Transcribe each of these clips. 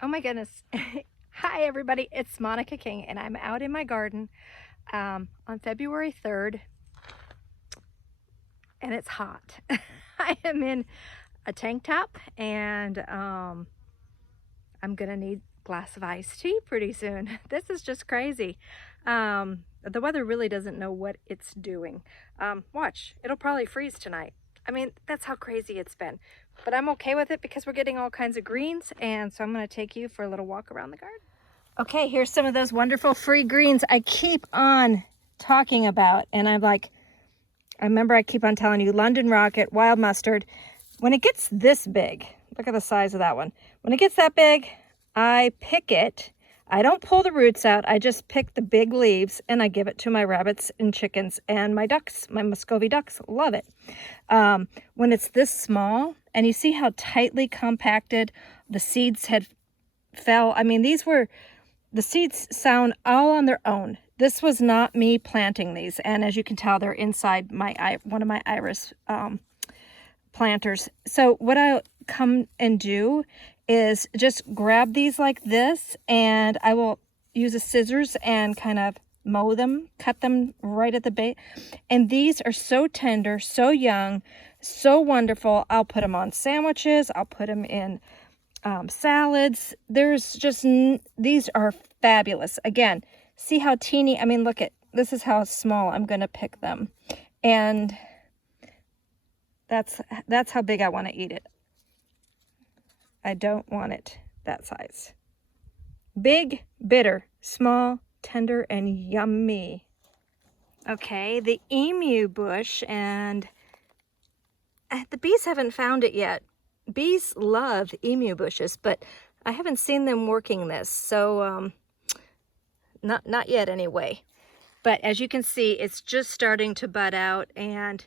Oh my goodness. Hi everybody, it's Monica King and I'm out in my garden on February 3rd and it's hot. I am in a tank top and I'm gonna need a glass of iced tea pretty soon. This is just crazy. The weather really doesn't know what it's doing. Watch, it'll probably freeze tonight. I mean, that's how crazy it's been. But I'm okay with it because we're getting all kinds of greens, and so I'm going to take you for a little walk around the garden. Okay, here's some of those wonderful free greens I keep on talking about. And I remember I keep on telling you, London Rocket, wild mustard. When it gets this big, look at the size of that one. When it gets that big, I pick it. I don't pull the roots out. I just pick the big leaves and I give it to my rabbits and chickens and my ducks. My Muscovy ducks love it. When it's this small, and you see how tightly compacted the seeds had fell. I mean, the seeds sound all on their own. This was not me planting these. And as you can tell, they're inside one of my iris planters. So what I come and do is just grab these like this, and I will use a scissors and kind of mow them, cut them right at the base. And these are so tender, so young, so wonderful. I'll put them on sandwiches. I'll put them in salads. These are fabulous. Again, see how teeny, I mean, this is how small I'm going to pick them. And that's how big I want to eat it. I don't want it that size. Big, bitter, small, tender, and yummy. Okay, the Emu Bush, and the bees haven't found it yet. Bees love emu bushes, but I haven't seen them working this, so not yet anyway. But as you can see, it's just starting to bud out, and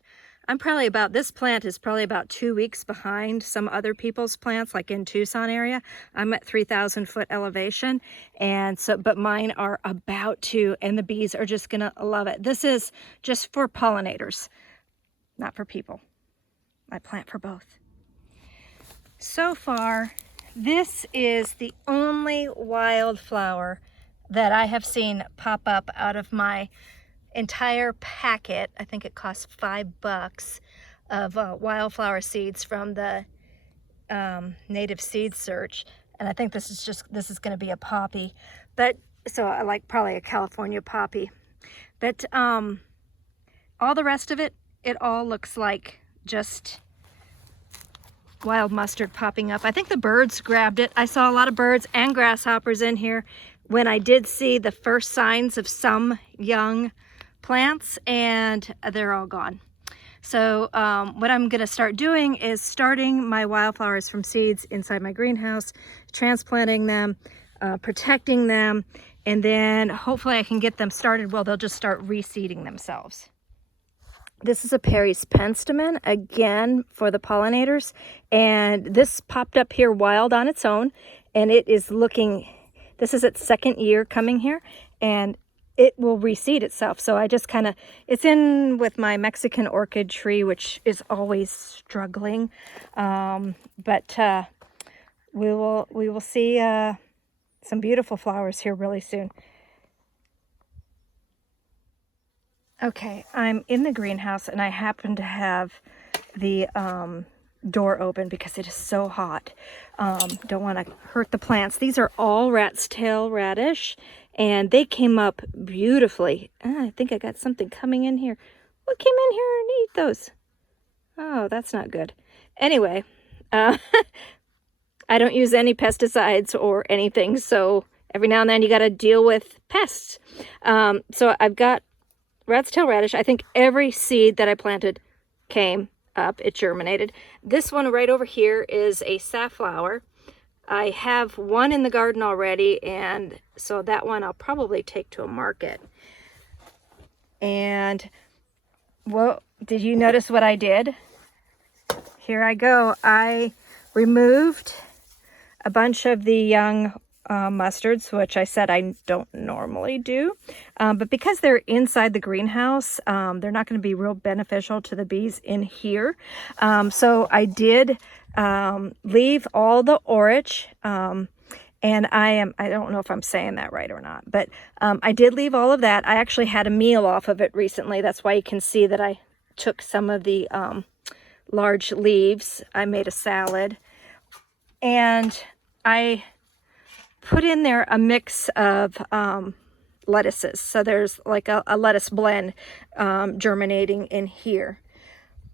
this plant is probably about 2 weeks behind some other people's plants, like in Tucson area. I'm at 3,000 foot elevation, but mine are about to, and the bees are just gonna love it. This is just for pollinators, not for people. I plant for both. So far, this is the only wildflower that I have seen pop up out of my entire packet. I think it costs $5 of wildflower seeds from the Native Seed Search, and I think this is going to be a poppy, but so I like probably a California poppy. But all the rest of it all looks like just wild mustard popping up. I think the birds grabbed it. I saw a lot of birds and grasshoppers in here when I did see the first signs of some young plants, and they're all gone. So what I'm going to start doing is starting my wildflowers from seeds inside my greenhouse, transplanting them, protecting them, and then hopefully I can get them started. Well, they'll just start reseeding themselves. This is a Perry's Penstemon, again, for the pollinators. And this popped up here wild on its own. And this is its second year coming here. And it will reseed itself. So I just it's in with my Mexican orchid tree, which is always struggling. But we will see some beautiful flowers here really soon. Okay, I'm in the greenhouse and I happen to have the door open because it is so hot. Don't want to hurt the plants. These are all rat's tail radish, and they came up beautifully. I think I got something coming in here. What came in here and ate those? Oh, that's not good. Anyway, I don't use any pesticides or anything, so every now and then you got to deal with pests. So I've got rat's tail radish. I think every seed that I planted came up. It germinated. This one right over here is a safflower. I have one in the garden already, and so that one I'll probably take to a market. And well, did you notice what I did? Here I go. I removed a bunch of the young mustards, which I said I don't normally do, but because they're inside the greenhouse, they're not going to be real beneficial to the bees in here. So I did leave all the orach, And I don't know if I'm saying that right or not, but I did leave all of that. I actually had a meal off of it recently. That's why you can see that I took some of the large leaves. I made a salad. And I put in there a mix of lettuces. So there's like a lettuce blend germinating in here.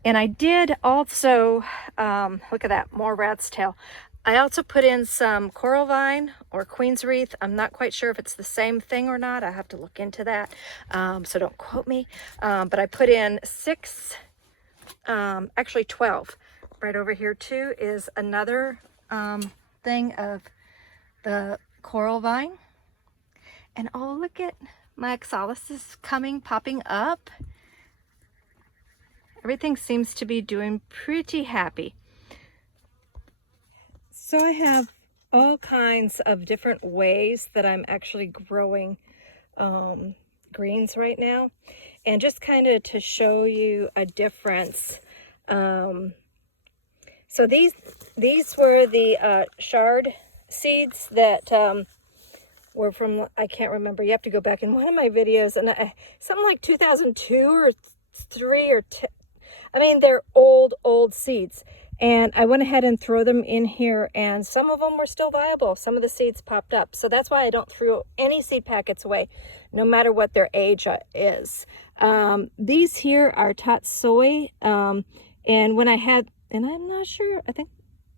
And I did also, look at that, more rat's tail. I also put in some coral vine or queen's wreath. I'm not quite sure if it's the same thing or not. I have to look into that, so don't quote me. But I put in 6, actually 12. Right over here too is another thing of the coral vine. And oh, look at my oxalis is popping up. Everything seems to be doing pretty happy. So I have all kinds of different ways that I'm actually growing greens right now. And just kind of to show you a difference. So these were the shard seeds that were from, I can't remember. You have to go back in one of my videos, and something like 2002 or 3 or 10. I mean, they're old seeds. And I went ahead and threw them in here, and some of them were still viable. Some of the seeds popped up. So that's why I don't throw any seed packets away, no matter what their age is. These here are tatsoi. And when I had, and I'm not sure,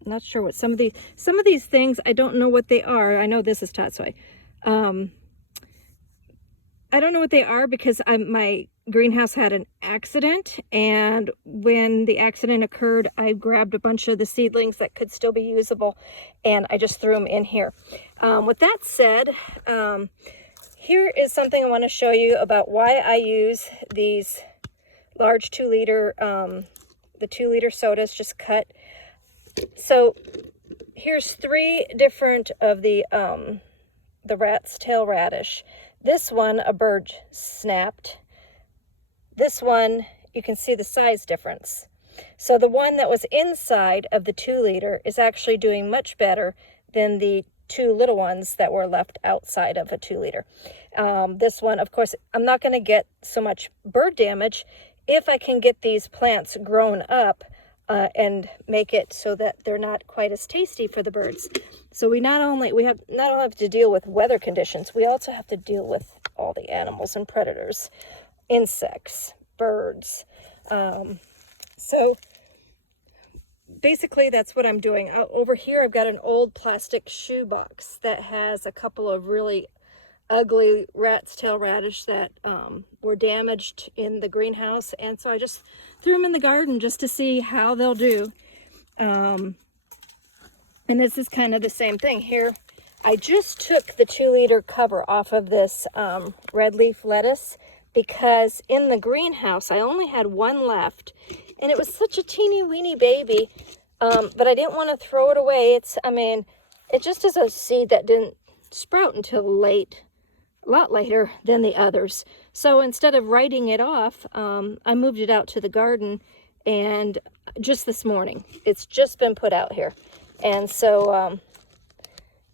not sure what some of these things, I don't know what they are. I know this is tatsoi. I don't know what they are because my greenhouse had an accident, and when the accident occurred, I grabbed a bunch of the seedlings that could still be usable, and I just threw them in here. With that said, here is something I want to show you about why I use these large 2-liter, the 2-liter sodas just cut. So here's 3 different of the rat's tail radish. This one, a bird snapped. This one, you can see the size difference. So the one that was inside of the 2-liter is actually doing much better than the 2 little ones that were left outside of a 2-liter. This one, of course, I'm not going to get so much bird damage if I can get these plants grown up and make it so that they're not quite as tasty for the birds. So we not only have to deal with weather conditions, we also have to deal with all the animals and predators, insects, birds. So basically that's what I'm doing. Over here I've got an old plastic shoe box that has a couple of really ugly rat's tail radish that were damaged in the greenhouse, and so I just threw them in the garden just to see how they'll do. And this is kind of the same thing here. I just took the 2-liter cover off of this red leaf lettuce because in the greenhouse I only had one left, and it was such a teeny weeny baby, but I didn't want to throw it away. It just is a seed that didn't sprout until late, a lot later than the others. So instead of writing it off, I moved it out to the garden, and just this morning, it's just been put out here. And so,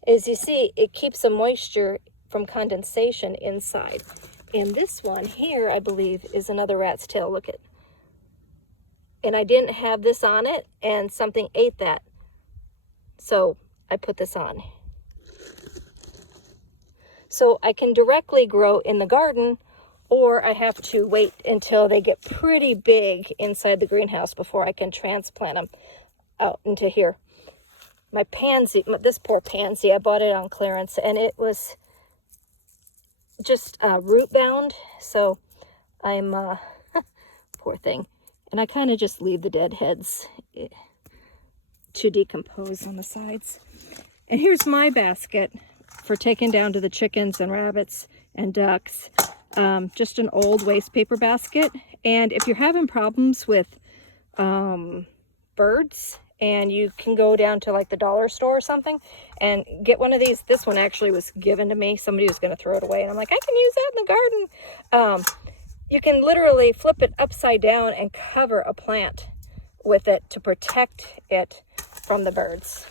as you see, it keeps the moisture from condensation inside. And this one here, I believe, is another rat's tail. Look at, and I didn't have this on it, and something ate that. So I put this on. So I can directly grow in the garden, or I have to wait until they get pretty big inside the greenhouse before I can transplant them out into here. My pansy, this poor pansy, I bought it on clearance, and it was just root bound. So I'm, poor thing. And I kind of just leave the dead heads to decompose on the sides. And here's my basket for taking down to the chickens and rabbits and ducks. Just an old waste paper basket. And if you're having problems with birds, and you can go down to like the dollar store or something and get one of these. This one actually was given to me. Somebody was going to throw it away, and I'm like, I can use that in the garden. You can literally flip it upside down and cover a plant with it to protect it from the birds.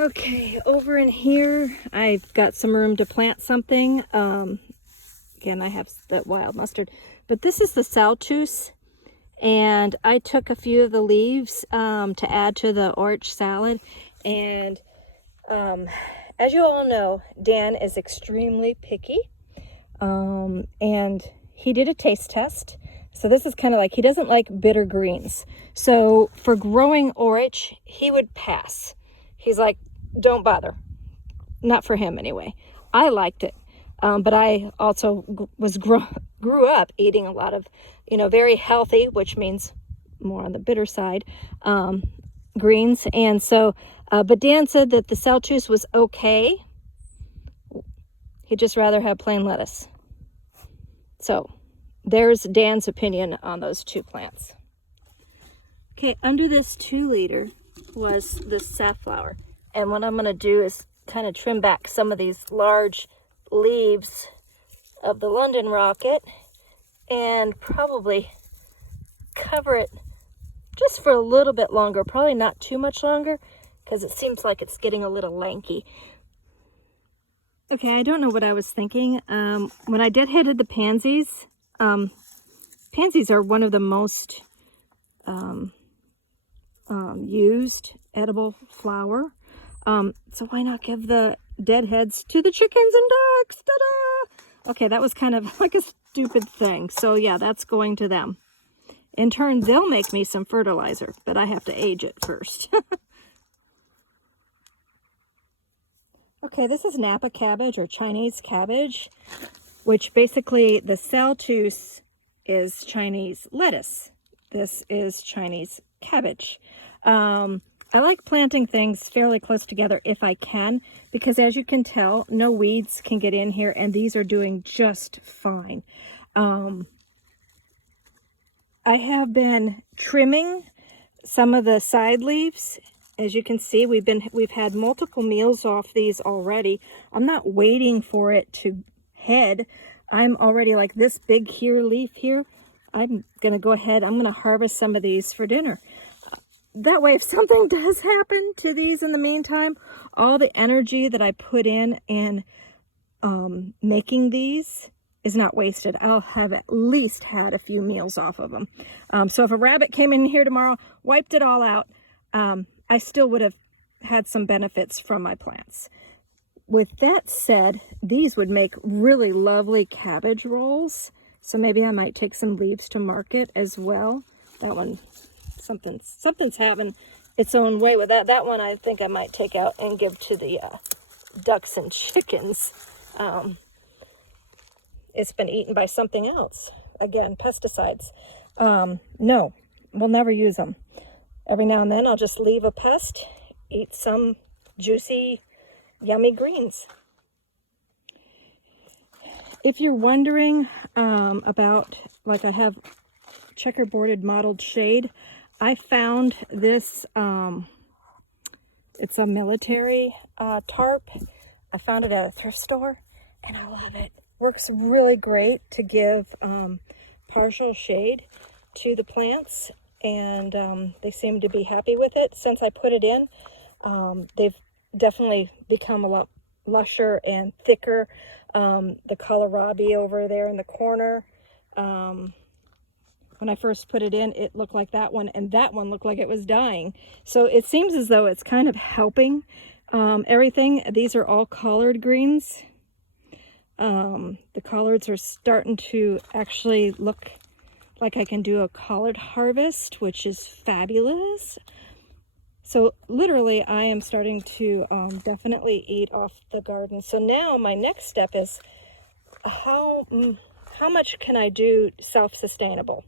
Okay, over in here, I've got some room to plant something. Again, I have that wild mustard, but this is the saltuse, and I took a few of the leaves to add to the orange salad. And as you all know, Dan is extremely picky, and he did a taste test. So this is kind of like, he doesn't like bitter greens. So for growing orach, he would pass. He's like, don't bother. Not for him anyway. I liked it. But I also grew up eating a lot of, very healthy, which means more on the bitter side, greens. And so, but Dan said that the saltuse was okay. He'd just rather have plain lettuce. So there's Dan's opinion on those two plants. Okay, under this 2-liter was this safflower. And what I'm going to do is kind of trim back some of these large leaves of the London rocket and probably cover it just for a little bit longer, probably not too much longer, because it seems like it's getting a little lanky. Okay, I don't know what I was thinking. When I deadheaded the pansies, pansies are one of the most used edible flower. So why not give the deadheads to the chickens and ducks? Ta-da! Okay, that was kind of like a stupid thing. So yeah, that's going to them. In turn, they'll make me some fertilizer, but I have to age it first. Okay, this is Napa cabbage or Chinese cabbage, which basically the saltuse is Chinese lettuce. This is Chinese cabbage. I like planting things fairly close together if I can, because as you can tell, no weeds can get in here, and these are doing just fine. I have been trimming some of the side leaves. As you can see, we've had multiple meals off these already. I'm not waiting for it to head. I'm already like this big leaf here. I'm gonna go ahead, I'm gonna harvest some of these for dinner. That way, if something does happen to these in the meantime, all the energy that I put in making these is not wasted. I'll have at least had a few meals off of them. So if a rabbit came in here tomorrow, wiped it all out, I still would have had some benefits from my plants. With that said, these would make really lovely cabbage rolls. So maybe I might take some leaves to market as well. That one, something's having its own way with that. That one I think I might take out and give to the ducks and chickens. It's been eaten by something else. Again, pesticides. No, we'll never use them. Every now and then I'll just leave a pest, eat some juicy, yummy greens. If you're wondering about, like I have checkerboarded mottled shade, I found this, it's a military tarp. I found it at a thrift store and I love it. Works really great to give partial shade to the plants, and they seem to be happy with it. Since I put it in, they've definitely become a lot lusher and thicker. The kohlrabi over there in the corner, when I first put it in, it looked like that one, and that one looked like it was dying. So it seems as though it's kind of helping everything. These are all collard greens. The collards are starting to actually look like I can do a collard harvest, which is fabulous. So literally I am starting to definitely eat off the garden. So now my next step is how much can I do self-sustainable?